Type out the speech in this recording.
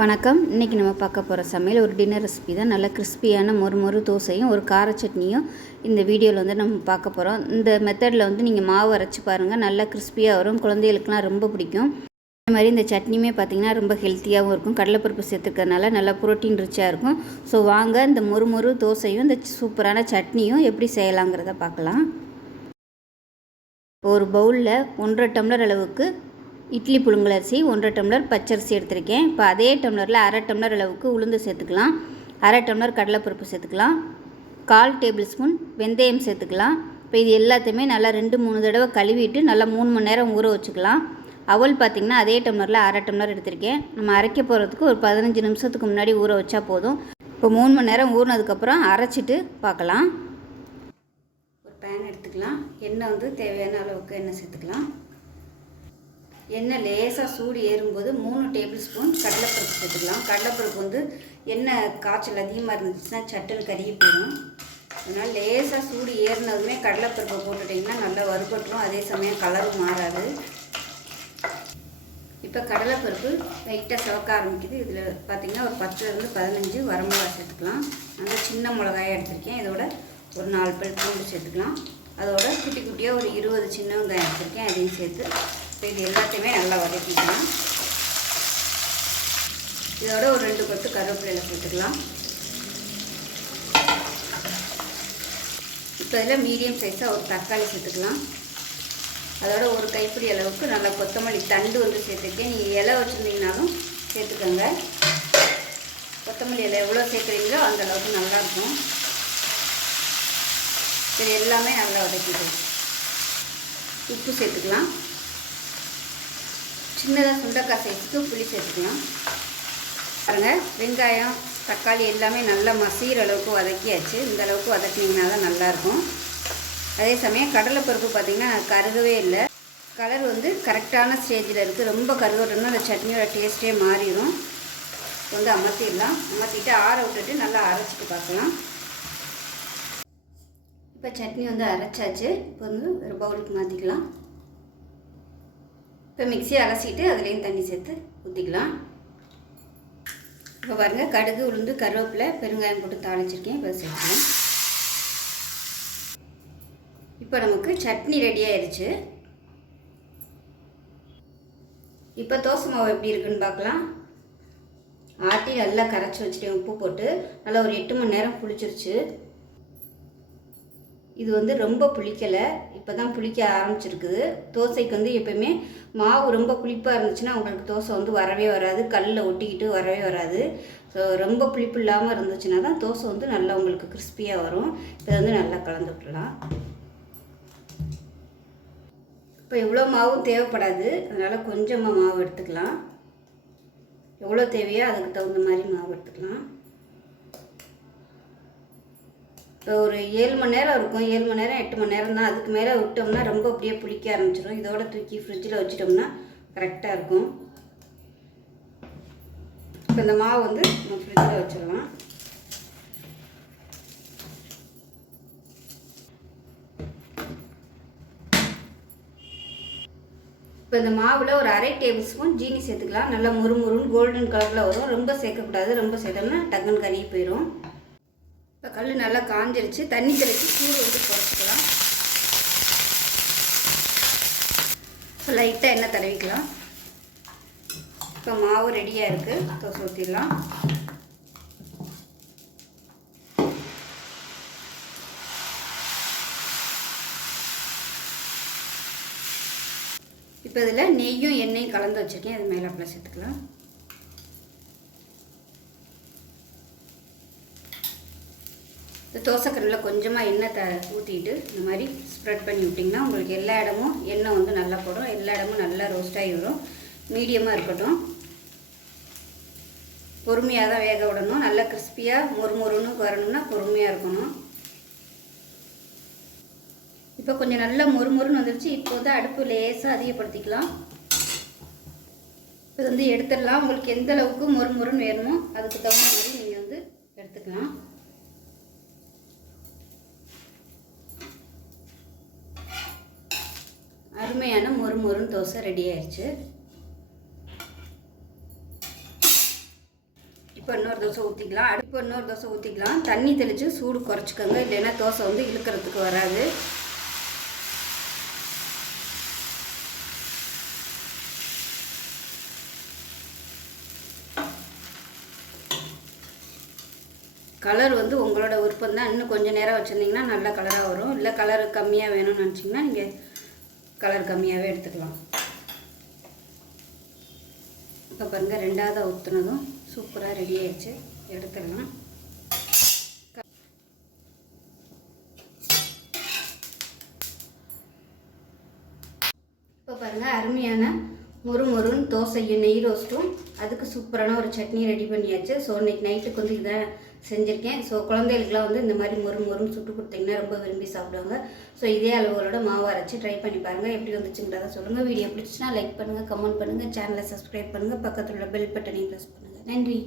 வணக்கம். இன்றைக்கி நம்ம பார்க்க போகிற சமையல் ஒரு டின்னர் ரெசிபி தான். நல்ல கிறிஸ்பியான மொறு தோசையும் ஒரு கார சட்னியும் இந்த வீடியோவில் நம்ம பார்க்க போகிறோம். இந்த மெத்தடில் நீங்கள் மாவு அரைச்சி பாருங்கள், நல்லா கிறிஸ்பியாக வரும். குழந்தைகளுக்குலாம் ரொம்ப பிடிக்கும். அதே மாதிரி இந்த சட்னியுமே பார்த்திங்கன்னா ரொம்ப ஹெல்த்தியாகவும் இருக்கும். கடலைப்பருப்பு சேர்த்துக்கிறதுனால நல்லா ப்ரோட்டீன் ரிச்சாக இருக்கும். ஸோ வாங்க இந்த மொறு தோசையும் இந்த சூப்பரான சட்னியும் எப்படி செய்யலாங்கிறத பார்க்கலாம். ஒரு பவுலில் 1.5 டம்ளர் அளவுக்கு இட்லி புழுங்கலரிசி, 1.5 டம்ளர் பச்சரிசி எடுத்திருக்கேன். இப்போ அதே டம்ளரில் 1/2 டம்ளர் அளவுக்கு உளுந்து சேர்த்துக்கலாம். 1/2 டம்ளர் கடலைப்பருப்பு சேர்த்துக்கலாம். 1/4 டேபிள் ஸ்பூன் வெந்தயம் சேர்த்துக்கலாம். இப்போ இது எல்லாத்தையுமே நல்லா 2-3 தடவை கழுவிட்டு நல்லா 3 மணி நேரம் ஊற வச்சுக்கலாம். அவல் பார்த்திங்கன்னா அதே டம்ளரில் 1/2 டம்ளர் எடுத்திருக்கேன். நம்ம அரைக்க போகிறதுக்கு ஒரு 15 நிமிஷத்துக்கு முன்னாடி ஊற வச்சா போதும். இப்போ 3 மணி நேரம் ஊறினதுக்கப்புறம் அரைச்சிட்டு பார்க்கலாம். ஒரு பேன் எடுத்துக்கலாம். எண்ணெய் தேவையான அளவுக்கு எண்ணெய் சேர்த்துக்கலாம். எண்ணெய் லேசாக சூடு ஏறும்போது 3 டேபிள் ஸ்பூன் கடலைப்பருப்பு சேர்த்துக்கலாம். கடலைப்பருப்பு எண்ணெய் காய்ச்சல் அதிகமாக இருந்துச்சுன்னா சட்டுன்னு கருகி போயிடும். அதனால் லேசாக சூடு ஏறினதுமே கடலைப்பருப்பை போட்டுட்டிங்கன்னா நல்லா வறுபட்டுரும். அதே சமயம் கலரும் மாறாது. இப்போ கடலைப்பருப்பு லைட்டாக சிவக்க ஆரம்பிக்குது. இதில் பார்த்திங்கன்னா ஒரு 10-15 வரமிளகாய் சேர்த்துக்கலாம். அந்த சின்ன மிளகாயை எடுத்திருக்கேன். இதோட ஒரு 4 பல் பூண்டு சேர்த்துக்கலாம். அதோட குட்டி குட்டியாக ஒரு 20 சின்ன வெங்காயம் எடுத்திருக்கேன். அதையும் சேர்த்து இது எல்லாத்தையுமே நல்லா வதக்கிக்கலாம். இதோட ஒரு 2 கொத்து கருவேப்பிலையில் சேர்த்துக்கலாம். இப்போ இதில் மீடியம் சைஸாக ஒரு தக்காளி சேர்த்துக்கலாம். அதோட ஒரு கைப்பிடி அளவுக்கு நல்லா கொத்தமல்லி தண்டு சேர்த்துருக்கேன். நீங்கள் இலை வச்சுருந்தீங்கனாலும் சேர்த்துக்கோங்க. கொத்தமல்லி இலை எவ்வளோ சேர்க்குறீங்களோ அந்த அளவுக்கு நல்லாயிருக்கும். இது எல்லாமே நல்லா வதக்கிடும். உப்பு சேர்த்துக்கலாம். சின்னதாக சுண்டைக்காய் சைஸுக்கு புளி சேர்த்துக்கலாம். பாருங்கள், வெங்காயம் தக்காளி எல்லாமே நல்லா மசிகிற அளவுக்கு வதக்கியாச்சு. இந்த அளவுக்கு வதக்கினீங்கன்னா தான் நல்லாயிருக்கும். அதே சமயம் கடலைப்பருப்பு பார்த்திங்கன்னா கருகவே இல்லை. கலர் கரெக்டான ஸ்டேஜில் இருக்குது. ரொம்ப கருகட்டோம்னா அந்த சட்னியோட டேஸ்ட்டே மாறிடும். அமர்த்திடலாம். அமர்த்திட்டு ஆற விட்டுட்டு நல்லா அரைச்சிட்டு பார்க்கலாம். இப்போ சட்னி அரைச்சாச்சு. இப்போ ஒரு பவுலுக்கு மாற்றிக்கலாம். இப்போ மிக்ஸி அலசிட்டு அதுலேயும் தண்ணி சேர்த்து ஊற்றிக்கலாம். இப்போ பாருங்கள், கடுகு உளுந்து கருவேப்பிலை பெருங்காயம் போட்டு தாளிச்சிருக்கேன். இப்போ சேர்த்துக்கலாம். இப்போ நமக்கு சட்னி ரெடி ஆயிடுச்சு. இப்போ தோசை மாவு எப்படி இருக்குன்னு பார்க்கலாம். ஆட்டி நல்லா கரைச்சி வச்சுட்டேன். உப்பு போட்டு நல்லா ஒரு 8 மணி நேரம் புளிச்சிருச்சு. இது ரொம்ப புளிக்கலை. இப்போ தான் புளிக்க ஆரம்பிச்சிருக்குது. தோசைக்கு எப்போயுமே மாவு ரொம்ப புளிப்பாக இருந்துச்சுன்னா உங்களுக்கு தோசை வரவே வராது. கல்லில் ஒட்டிக்கிட்டு வரவே வராது. ஸோ ரொம்ப புளிப்பு இல்லாமல் இருந்துச்சுன்னா தான் தோசை நல்லா உங்களுக்கு கிறிஸ்பியாக வரும். இதை நல்லா கலந்து விட்டுலாம். இப்போ இவ்வளோ மாவும் தேவைப்படாது. அதனால் கொஞ்சமாக மாவு எடுத்துக்கலாம். எவ்வளோ தேவையோ அதுக்கு தகுந்த மாதிரி மாவு எடுத்துக்கலாம். இப்போ ஒரு 7 மணி நேரம் இருக்கும். 7 மணி நேரம் 8 மணி நேரம் தான். அதுக்கு மேலே விட்டோம்னா ரொம்ப அப்படியே புளிக்க ஆரம்பிச்சிடும். இதோட தூக்கி ஃப்ரிட்ஜில் வச்சிட்டோம்னா கரெக்டாக இருக்கும். இப்போ இந்த மாவு நம்ம ஃப்ரிட்ஜில் வச்சிடலாம். இப்போ இந்த மாவில் ஒரு 1/2 டேபிள் ஸ்பூன் ஜீனி சேர்த்துக்கலாம். நல்லா முறுமுறுன்னு கோல்டன் கலரில் வரும். ரொம்ப சேர்க்கக்கூடாது. ரொம்ப சேர்த்தோம்னா டக்குன்னு கருகி போயிடும். இப்போ கல் நல்லா காஞ்சிருச்சு. தண்ணி தெளித்து சூடு குறைச்சிக்கலாம். இப்போ லைட்டாக எண்ணெய் தடவிக்கலாம். இப்போ மாவு ரெடியாக இருக்குது. தோசை ஊற்றிடலாம். இப்போ இதில் நெய்யும் எண்ணெயும் கலந்து வச்சுருக்கேன். அது மேலே அப்படியே சேர்த்துக்கலாம். இந்த தோசைக்கல்லில் கொஞ்சமாக எண்ணெய் ஊற்றிட்டு இந்த மாதிரி ஸ்ப்ரெட் பண்ணி விட்டிங்கன்னா உங்களுக்கு எல்லா இடமும் எண்ணெய் நல்லா போடும். எல்லா இடமும் நல்லா ரோஸ்டாகி வரும். மீடியமாக இருக்கட்டும். பொறுமையாக தான் வேக விடணும். நல்லா கிறிஸ்பியாக மொறுன்னு வரணும்னா பொறுமையாக இருக்கணும். இப்போ கொஞ்சம் நல்லா மொறுன்னு வந்துருச்சு. இப்போ அடுப்பு லேசாக அதிகப்படுத்திக்கலாம். இப்போ எடுத்துடலாம். உங்களுக்கு எந்த அளவுக்கு மொறுன்னு வேணுமோ அதுக்கு தகுந்த மாதிரி நீங்கள் எடுத்துக்கலாம். அருமையான மொறுன்னு தோசை ரெடி ஆயிடுச்சு. இப்போ இன்னொரு தோசை ஊற்றிக்கலாம். தண்ணி தெளித்து சூடு குறைச்சிக்கோங்க, இல்லைன்னா தோசை வந்து இழுக்கிறதுக்கு வராது. கலர் வந்து உங்களோட விருப்பம் தான். இன்னும் கொஞ்சம் நேரம் வச்சுருந்தீங்கன்னா நல்ல கலராக வரும். இல்லை கலர் கம்மியாக வேணும்னு நினச்சிங்கன்னா நீங்கள் கலர் கம்மியாகவே எடுத்துக்கலாம். இப்போ பாருங்கள், ரெண்டாவது ஊற்றுனதும் சூப்பராக ரெடி ஆயிடுச்சு. எடுத்துடலாம். இப்போ பாருங்கள், அருமையான மொறுன்னு தோசையும் நெய் ரோஸ்ட்டும் அதுக்கு சூப்பரான ஒரு சட்னி ரெடி பண்ணியாச்சு. ஸோ இன்றைக்கி நைட்டுக்கு வந்து இதை செஞ்சுருக்கேன். ஸோ குழந்தைகளுக்குலாம் வந்து இந்த மாதிரி மொறுன்னு சுட்டு கொடுத்தீங்கன்னா ரொம்ப விரும்பி சாப்பிடுவாங்க. ஸோ இதே அளவுகளோட மாவு அரைச்சி ட்ரை பண்ணி பாருங்கள். எப்படி வந்துச்சுங்கிறத சொல்லுங்கள். வீடியோ பிடிச்சின்னா லைக் பண்ணுங்கள், கமெண்ட் பண்ணுங்கள், சேனலை சப்ஸ்கிரைப் பண்ணுங்கள், பக்கத்தில் உள்ள பெல் பட்டனையும் ப்ரெஸ் பண்ணுங்கள். நன்றி.